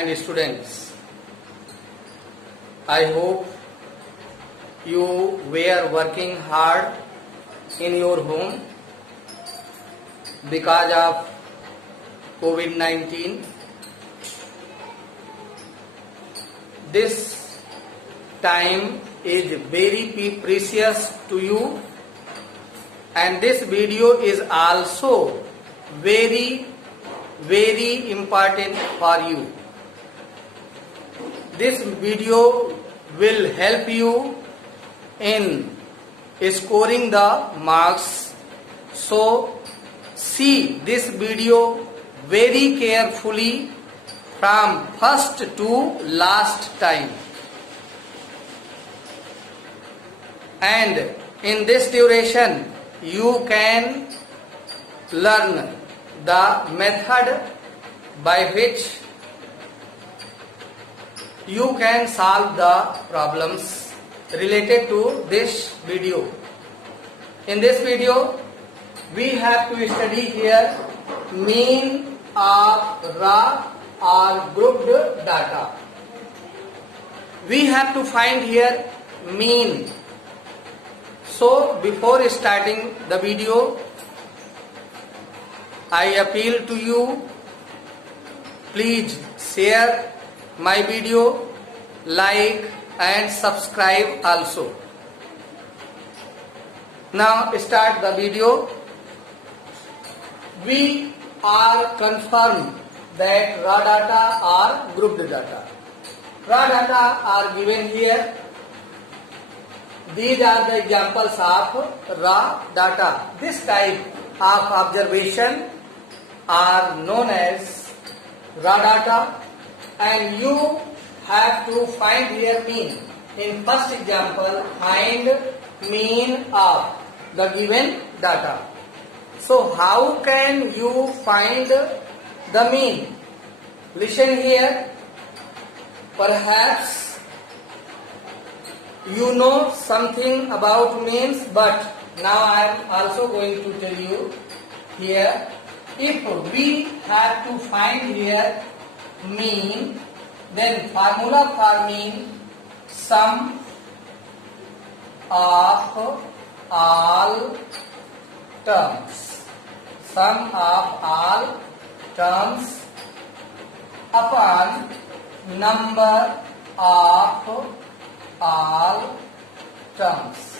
and students, I hope you were working hard in your home because of COVID-19. This time is very precious to you, and this video is also very important for you. This video will help you in scoring the marks. So see this video very carefully from first to last time. And in this duration you can learn the method by which you can solve the problems related to this video. In this video, we have to study here mean of raw or grouped data. We have to find here mean. So before starting the video, I appeal to you, please share my video, like and subscribe also. Now start the video. We are confirmed that raw data are grouped data. Raw data are given here. These are the examples of raw data. This type of observation are known as raw data, and you have to find here mean. In first example, find mean of the given data. So how can you find the mean? Listen here. Perhaps you know something about means, but now I am also going to tell you here. If we have to find here mean, then formula for mean, sum of all terms. Sum of all terms upon number of all terms.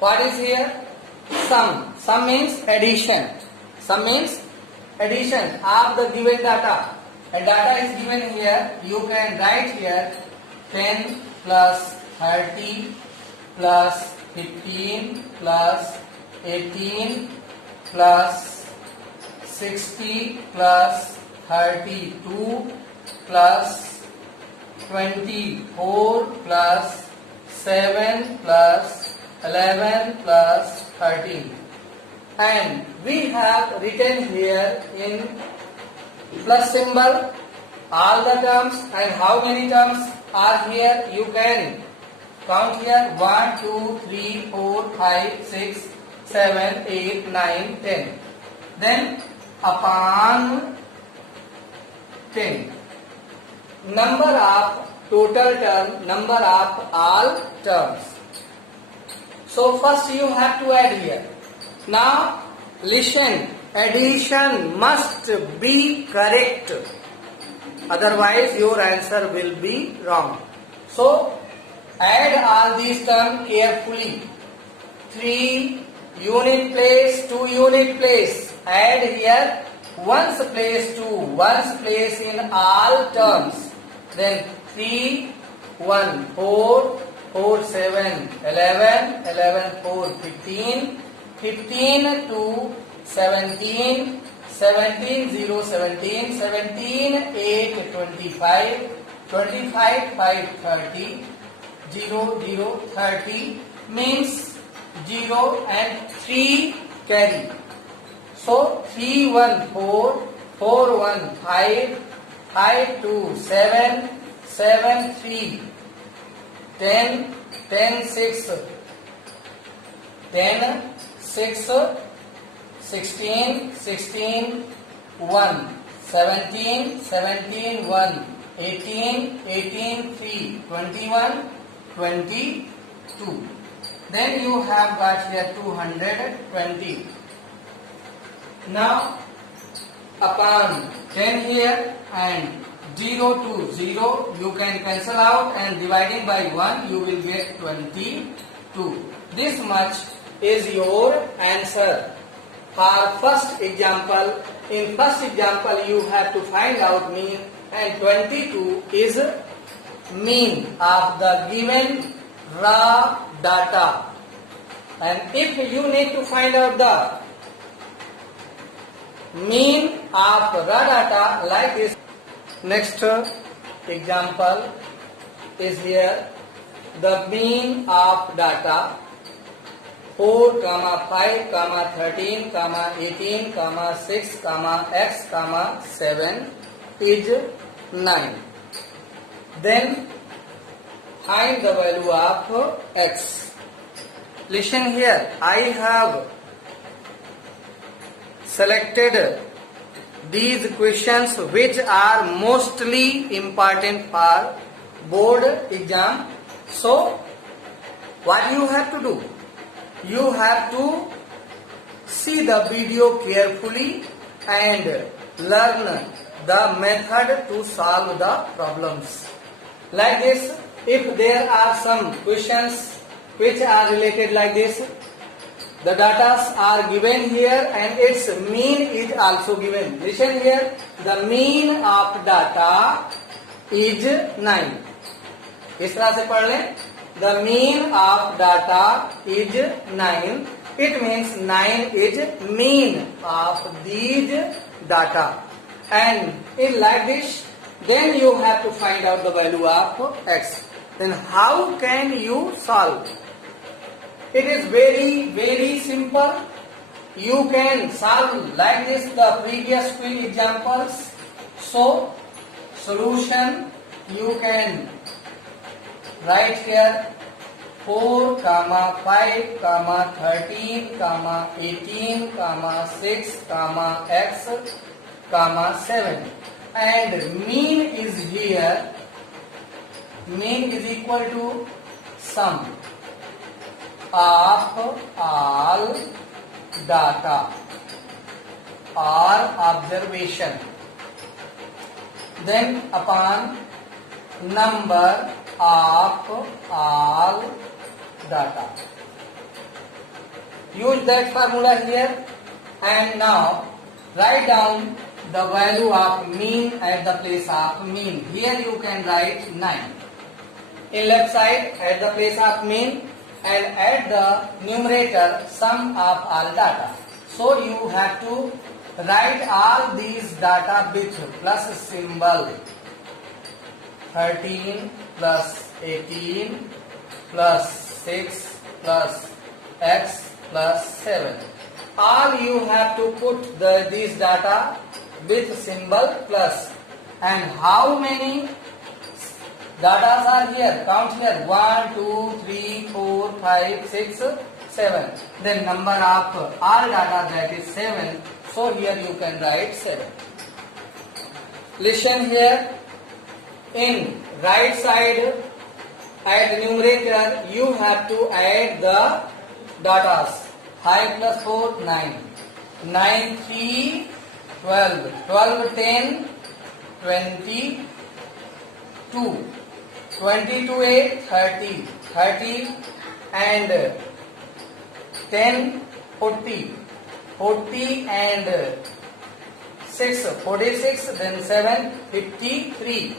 What is here? Sum. Sum means addition. Sum means addition of the given data. And data is given here. You can write here 10 plus 30 plus 15 plus 18 plus 60 plus 32 plus 24 plus 7 plus 11 plus 13. And we have written here in plus symbol all the terms, and how many terms are here. You can count here 1, 2, 3, 4, 5, 6, 7, 8, 9, 10. Then upon 10. Number of total term, number of all terms. So first you have to add here. Now listen, addition must be correct, otherwise your answer will be wrong. So add all these terms carefully. 3 unit place, 2 unit place. Add here ones place to ones place in all terms. Then 3, 1, 4, 4, 7, 11, 11, 4, 15, 15 to 17, 17, 0, 17, 17, 8, 25, 25, 5, 30, 0, 0, 30 means 0 and 3 carry. So 3, 1, 4, 4, 1, 5, 5, 2, 7, 7, 3, 10, 10, 6, 10, 6, 16, 16, 1, 17, 17, 1, 18, 18, 3, 21, 22. Then you have got here 220. Now upon 10 here and 0 to 0 you can cancel out, and dividing by 1 you will get 22. This much is your answer for first example. In first example you have to find out mean, and 22 is mean of the given raw data. And if you need to find out the mean of raw data like this, next example is here. The mean of data 4, 5, 13, 18, 6, x, 7 is 9. Then find the value of x. Listen here, I have selected these questions which are mostly important for board exam. So what you have to do? You have to see the video carefully and learn the method to solve the problems. Like this, if there are some questions which are related like this, the data are given here and its mean is also given. Listen here, the mean of data is 9. इस तरह से पढ़ लें. The mean of data is 9. It means 9 is mean of these data. And in like this, then you have to find out the value of x. Then how can you solve? It is very simple. You can solve like this the previous few examples. So solution you can write here 4, 5, 13, 18, 6, x, 7. And mean is here. Mean is equal to sum of all data or observation. Then upon number of all data. Use that formula here, and now write down the value of mean at the place of mean. Here you can write 9. In left side at the place of mean, and at the numerator sum of all data. So you have to write all these data with plus symbol. 13 plus 18 plus 6 plus x plus 7. All you have to put these data with symbol plus. And how many data are here? Count here. 1, 2, 3, 4, 5, 6, 7. Then number of all data, that is 7. So here you can write 7. Listen here. In right side at the numerator you have to add the datas. 5 plus 4, 9. 9, 3, 12. 12, 10, 22. 22, 8, 30. 30 and 10, 40. 40 and 6, 46. Then 7, 53.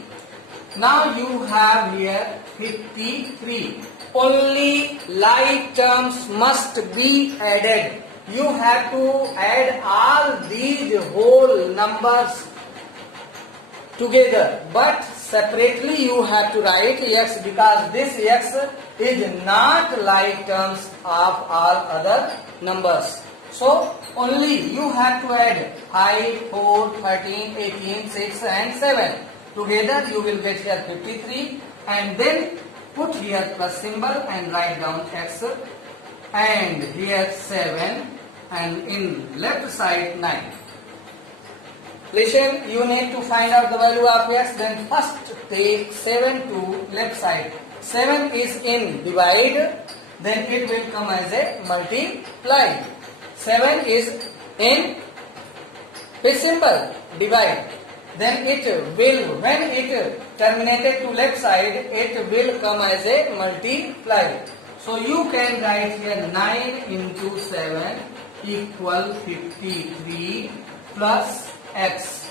Now you have here 53. Only like terms must be added. You have to add all these whole numbers together, but separately you have to write x, because this x is not like terms of all other numbers. So only you have to add 5, 4, 13, 18, 6 and 7. Together you will get here 53, and then put here plus symbol and write down x, and here 7, and in left side 9. Listen, you need to find out the value of x, then first take 7 to left side. 7 is in divide, then it will come as a multiply. 7 is in which symbol? Divide. Then it will, when it terminated to left side, it will come as a multiply. So you can write here 9 into 7 equal 53 plus x.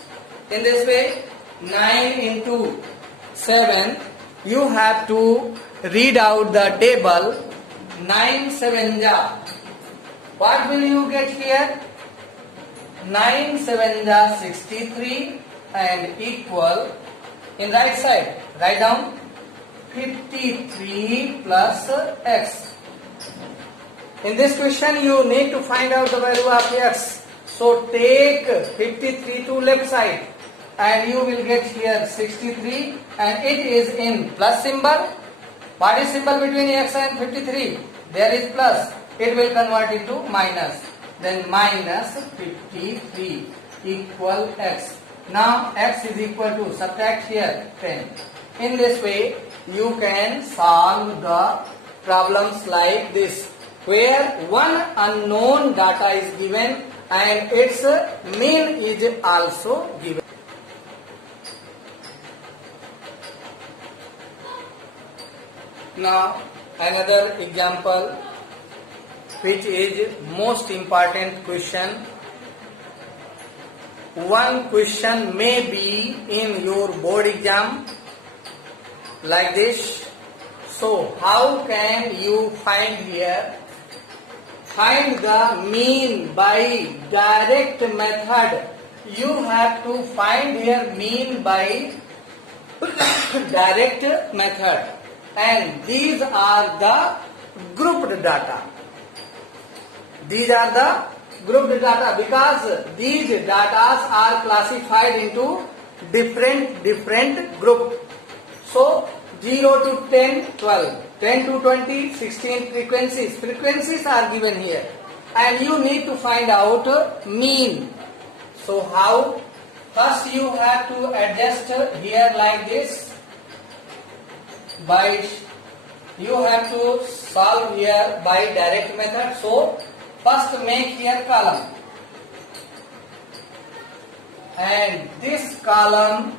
In this way, 9 into 7, you have to read out the table. 9 7 ja. What will you get here? 9 7 ja 63 and equal, in right side, write down 53 plus x. In this question, you need to find out the value of x. So take 53 to left side and you will get here 63 and it is in plus symbol. What is symbol between x and 53? There is plus. It will convert into minus. Then minus 53 equal x. Now x is equal to, subtract here 10. In this way, you can solve the problems like this, where one unknown data is given and its mean is also given. Now another example, which is most important question. One question may be in your board exam like this. So how can you find here? Find the mean by direct method. You have to find here mean by direct method, and these are the grouped data. These are the grouped data because these data are classified into different group. So 0 to 10, 12, 10 to 20, 16 frequencies. Frequencies are given here and you need to find out mean. So how? First you have to adjust here like this. You have to solve here by direct method. So first make here column, and this column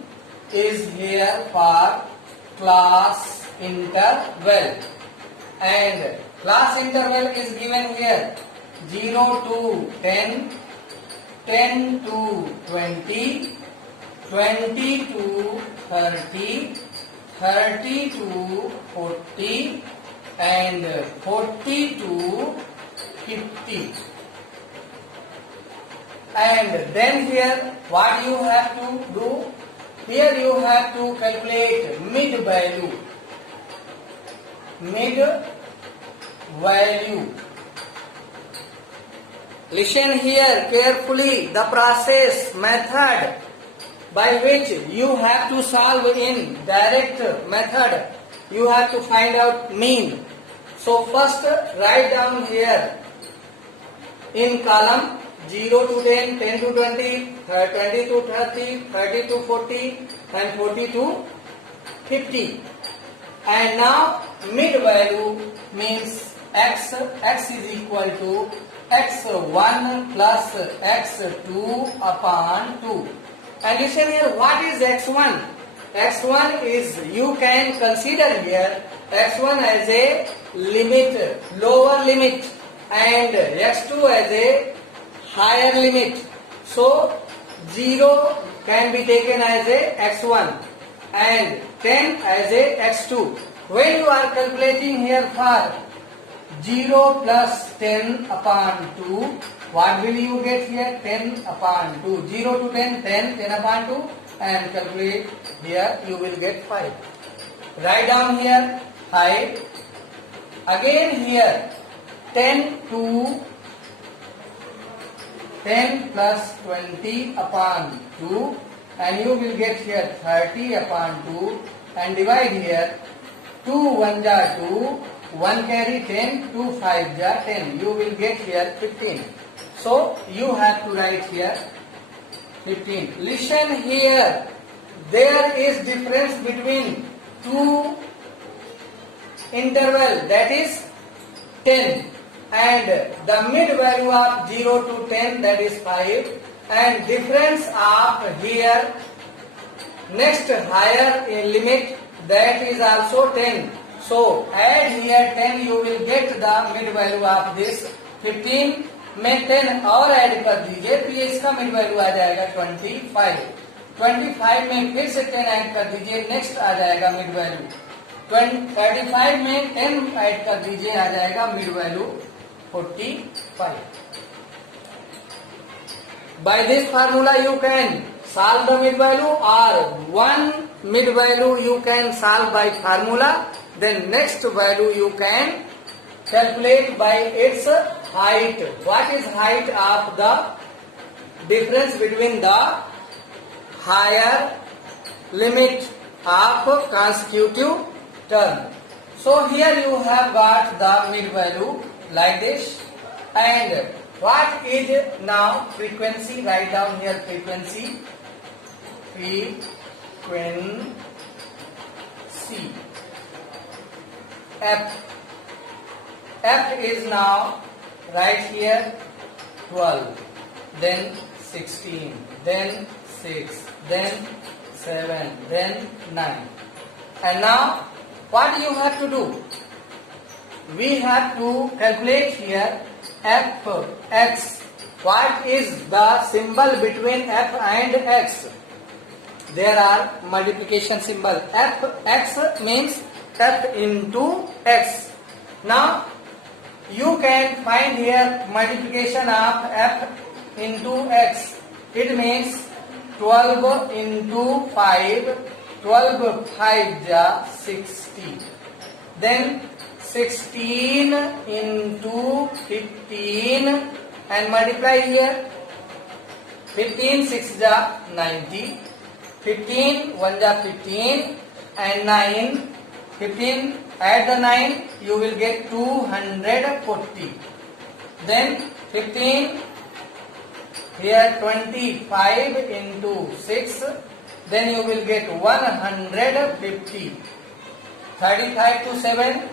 is here for class interval, and class interval is given here 0 to 10, 10 to 20, 20 to 30, 30 to 40 and 40 to 50. And then here what you have to do? Here you have to calculate mid value. Mid value. Listen here carefully, the process, method by which you have to solve in direct method. You have to find out mean. So first write down here in column 0 to 10, 10 to 20, 20 to 30, 30 to 40 and 40 to 50. And now mid value means x is equal to x1 plus x2 upon 2. And listen here, what is x1? x1 is, you can consider here x1 as a limit, lower limit, and x2 as a higher limit. So 0 can be taken as a x1 and 10 as a x2. When you are calculating here for 0 plus 10 upon 2, what will you get here? 10 upon 2. 0 to 10, 10, 10 upon 2, and calculate here, you will get 5. Write down here 5. Again here 10 to 10 plus 20 upon 2, and you will get here 30 upon 2, and divide here 2 1 ja 2, 1 carry 10, 2 5 ja 10. You will get here 15. So you have to write here 15. Listen here. There is difference between two interval, that is 10, and the mid value of 0 to 10, that is 5, and difference of here next higher limit, that is also 10. So add here 10, you will get the mid value of this 15 में 10 और add कर दीजिए तो ये इसका mid value आ जाएगा 25. 25 में फिर से 10 ऐड कर दीजिए, नेक्स्ट आ जाएगा मिड वैल्यू 35 में 10 ऐड कर दीजिए, आ जाएगा mid value 45. By this formula you can solve the mid value, or one mid value you can solve by formula, then next value you can calculate by its height. What is height of the difference between the higher limit of consecutive term? So here you have got the mid value like this. And what is now frequency? Write down here frequency. F is now right here 12, then 16, then 6, then 7, then 9. And now what you have to do? We have to calculate here Fx. What is the symbol between F and X? There are multiplication symbol. Fx means F into X. Now you can find here multiplication of F into X. It means 12 into 5. 12 5 ja 60. Then 16 into 15 and multiply here. 15 6 ja 90. 15 1 ja 15 and 9. 15 add the 9, you will get 240. Then 15 here 25 into 6, then you will get 150. 35 to 7,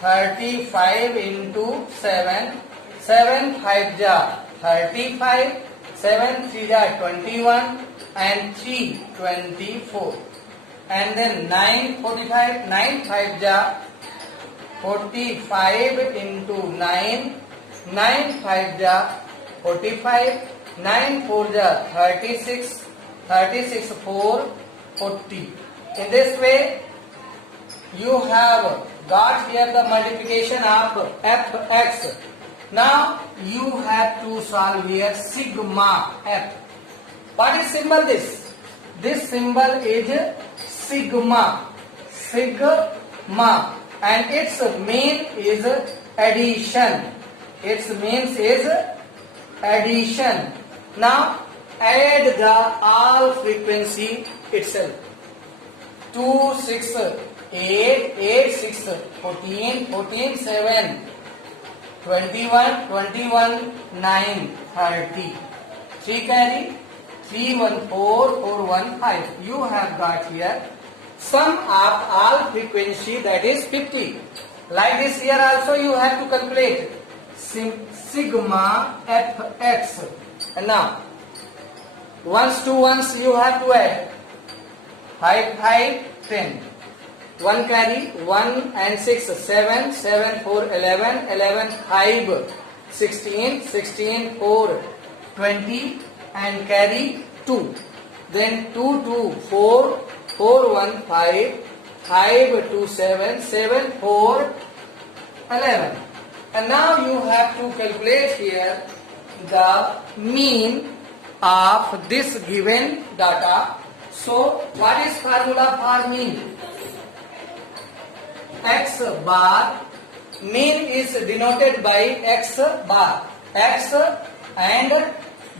35 into 7, 7 5 ja 35, 7 3 ja 21 and 3 24. And then 9 45, 9 5 ja 45 into 9, 9 5 ja 45, 9 4 ja 36, 36 4 40. In this way you have got here the multiplication of Fx. Now you have to solve here sigma F. What is symbol this? This symbol is sigma, and its mean is addition. Its means is addition. Now add the all frequency itself. 2 6 8 8 6 14 14 7 21 21 9 30. 3 carry 3 1 4 4 1 5. You have got here sum of all frequency, that is 50. Like this here also you have to calculate sigma Fx. And now ones to ones you have to add 5 5 10. 1 carry 1 and 6 7 7 4 11 11 5 16 16 4 20 and carry 2. Then 2 2 4 4 1 5 5 2 7 7 4 11. And now you have to calculate here the mean of this given data. So what is formula for mean? X bar. Mean is denoted by X bar. X and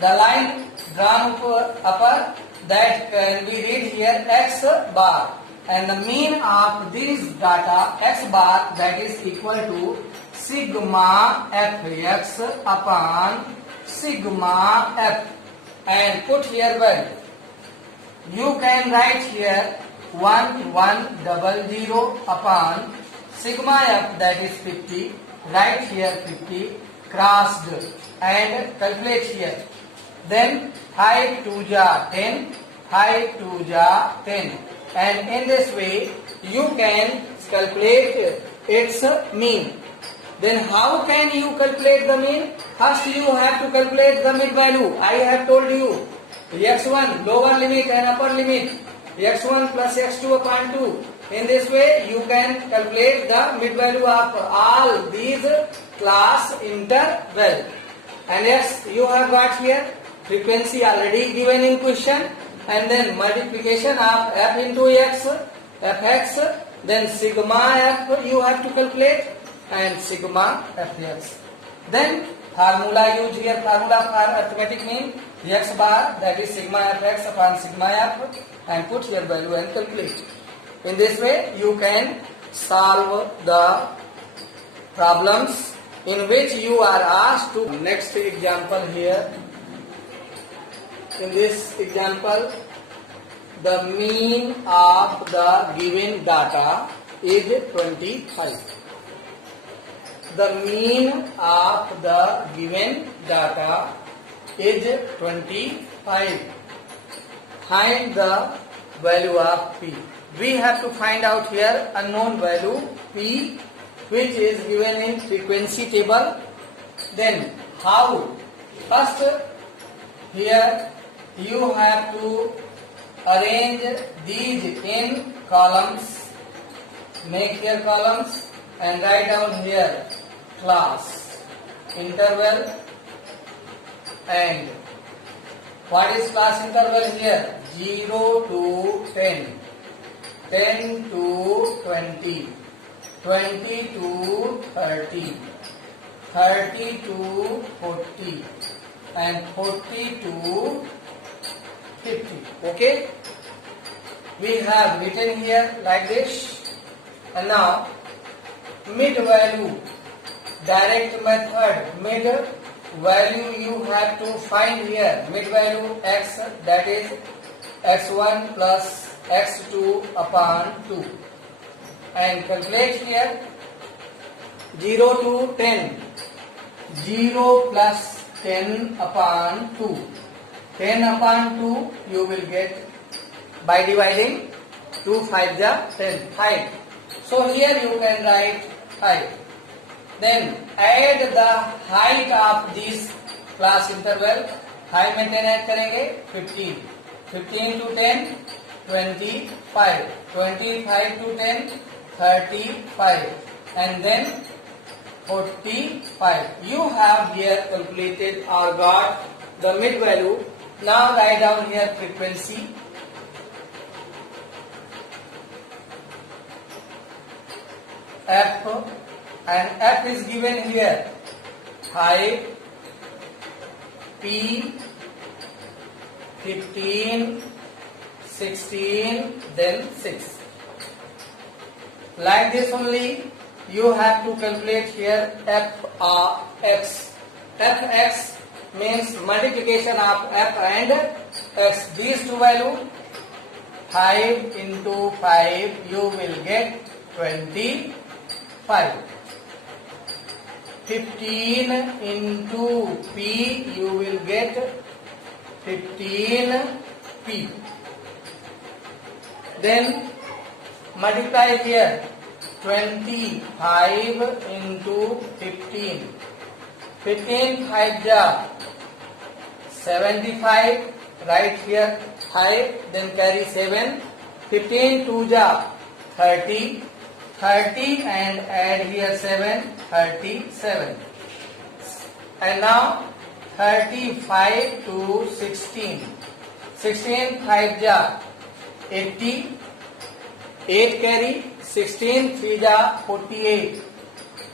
the line drawn upper, that can be read here X bar, and the mean of this data X bar, that is equal to sigma Fx upon sigma F. and put here value. You can write here 1100 upon sigma f, that is 50. Write here 50 crossed and calculate here. Then 5 2 ja 10, 5 2 ja 10, and in this way you can calculate its mean. Then how can you calculate the mean? First you have to calculate the mid value. I have told you x1 lower limit and upper limit, x1 plus x2 upon 2. In this way you can calculate the mid value of all these class interval. And yes, you have got here frequency already given in question, and then multiplication of f into x, fx, then sigma f you have to calculate, and sigma fx. Then formula use here, formula for arithmetic mean x bar, that is sigma fx upon sigma f, and put here value and calculate. In this way you can solve the problems in which you are asked to. Next example here. In this example, the mean of the given data is 25. The mean of the given data is 25. Find the value of p. We have to find out here unknown value p, which is given in frequency table. Then how? First, here you have to arrange these in columns. Make here columns and write down here class, interval, and what is class interval here? 0 to 10, 10 to 20, 20 to 30, 30 to 40, and 40 to 50. Okay, we have written here like this. And now mid value, direct method, mid value you have to find here. Mid value x, that is x1 plus x2 upon 2, and calculate here 0 to 10, 0 plus 10 upon 2, 10 upon 2 you will get by dividing 2 5 ja 10, 5. So here you can write 5. Then add the height of this class interval. 5 में 10 add करेंगे 15, 15 to 10 25, 25 to 10 35, and then 45. You have here calculated or got the mid value. Now write down here frequency. F, and F is given here 5, P, 15, 16, then 6. Like this only you have to calculate here Fx. Fx means multiplication of f and x. These two values, 5 into 5 you will get 25. 15 into p you will get 15p. Then multiply here 25 into 15. 15 5 ja 75. Write here 5, then carry 7. 15 2 ja 30. 30 and add here 7, 37. And now 35 to 16. 16 5 ja 80. 8 carry. 16 3 ja 48.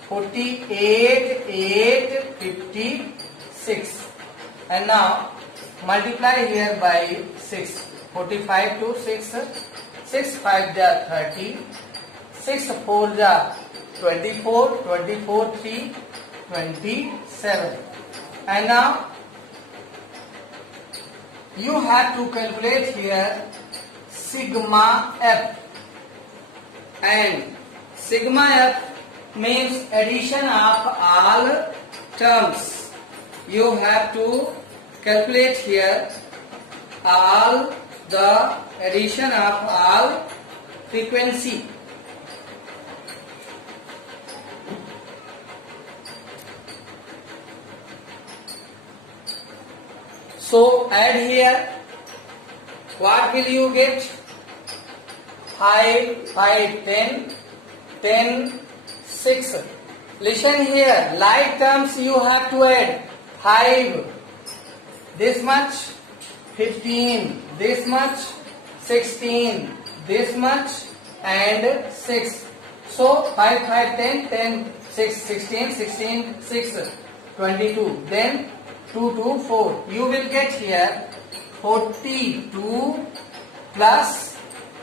48 8 56. And now multiply here by 6. 45 to 6. 6 5 ja 30. 6 4 ja 24, 24 3 27. And now you have to calculate here sigma f, and sigma f means addition of all terms. You have to calculate here all the addition of all frequency. So add here, what will you get? 5, 5, 10, 10, 6. Listen here, like terms you have to add. 5, this much, 15, this much, 16, this much, and 6. So 5, 5, 10, 10, 6, 16, 16, 6, 22. Then 2, 2, 4. You will get here 42 plus,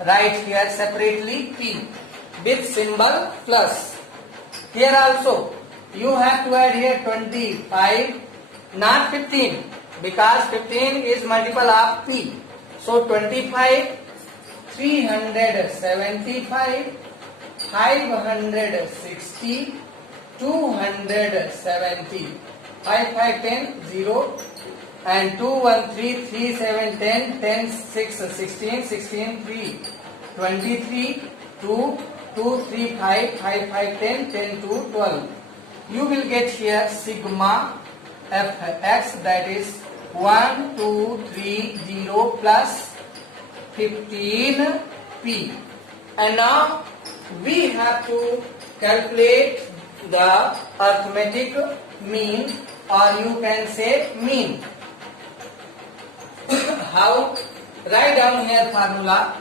write here separately P with symbol plus. Here also you have to add here 25, not 15, because 15 is multiple of P. So 25, 375, 560, 270. 5, 5, 10, 0, and 2, 1, 3, 3, 7, 10, 10, 6, 16, 16, 3, 23, 2, 2, 3, 5, 5, 5, 10, 10, 2, 12. You will get here sigma fx, that is 1, 2, 3, 0 plus 15 p. And now we have to calculate the arithmetic mean, or you can say mean. How? Write down here formula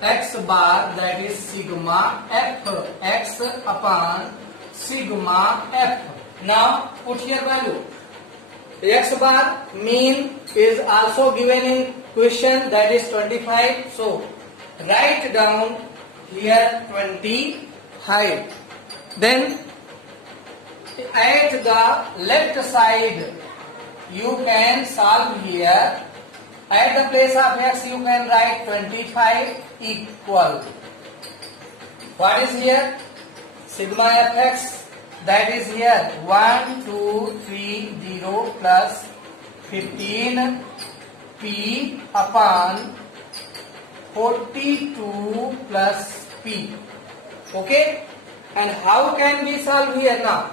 x bar, that is sigma f x upon sigma f. Now put here value. X bar mean is also given in question, that is 25. So write down here 25. Then at the left side you can solve here. At the place of x you can write 25 equal. What is here? Sigma fx, that is here 1, 2, 3, 0 plus 15 p upon 42 plus p. Okay? And how can we solve here now?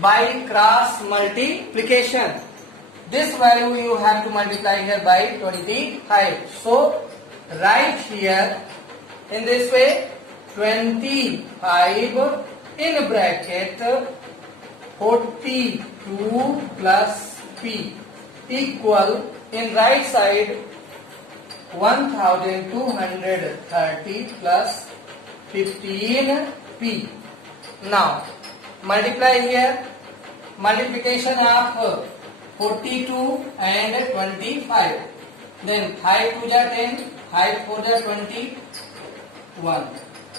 By cross multiplication. This value you have to multiply here by 25. So write here in this way 25 in bracket 42 plus p equal, in right side 1230 plus 15 p. Now multiply here, multiplication of 42 and 25. Then 5 2 ja 10, 5 4 ja 21.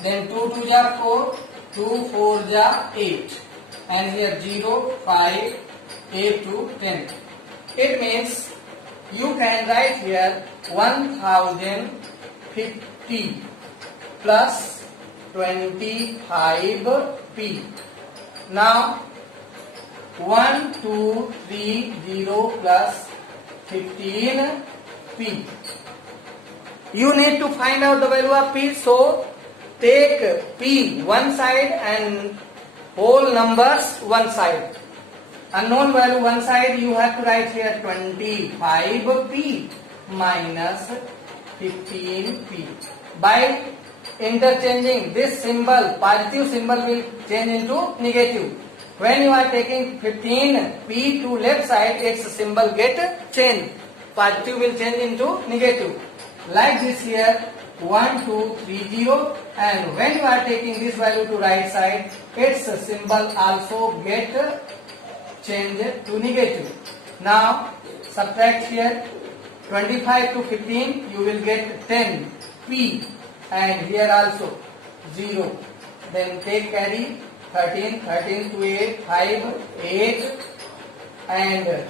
Then 2 2 ja 4, 2 4 ja 8. And here 0, 5, 8 to 10. It means you can write here 1050 plus 25p. Now 1, 2, 3, 0 plus 15p. You need to find out the value of p. So take p one side and whole numbers one side. Unknown value one side, you have to write here 25p minus 15p. By interchanging this symbol, positive symbol will change into negative. When you are taking 15p to left side, its symbol get changed. Positive will change into negative. Like this here, 1, 2, 3, 0. And when you are taking this value to right side, its symbol also get changed to negative. Now subtract here 25 to 15, you will get 10p. And here also 0. Then take carry 13, 13 to 8, 5, 8, and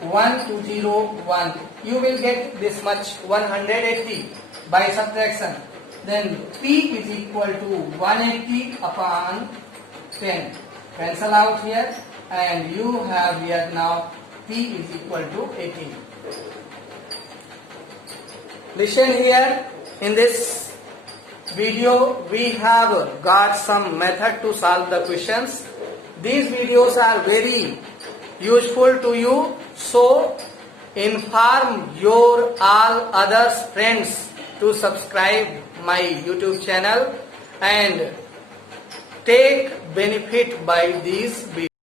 1201. You will get this much 180 by subtraction. Then P is equal to 180 upon 10. Cancel out here and you have here now P is equal to 18. Listen here, in this video we have got some method to solve the questions. These videos are very useful to you, so inform your all others friends to subscribe my YouTube channel and take benefit by these videos.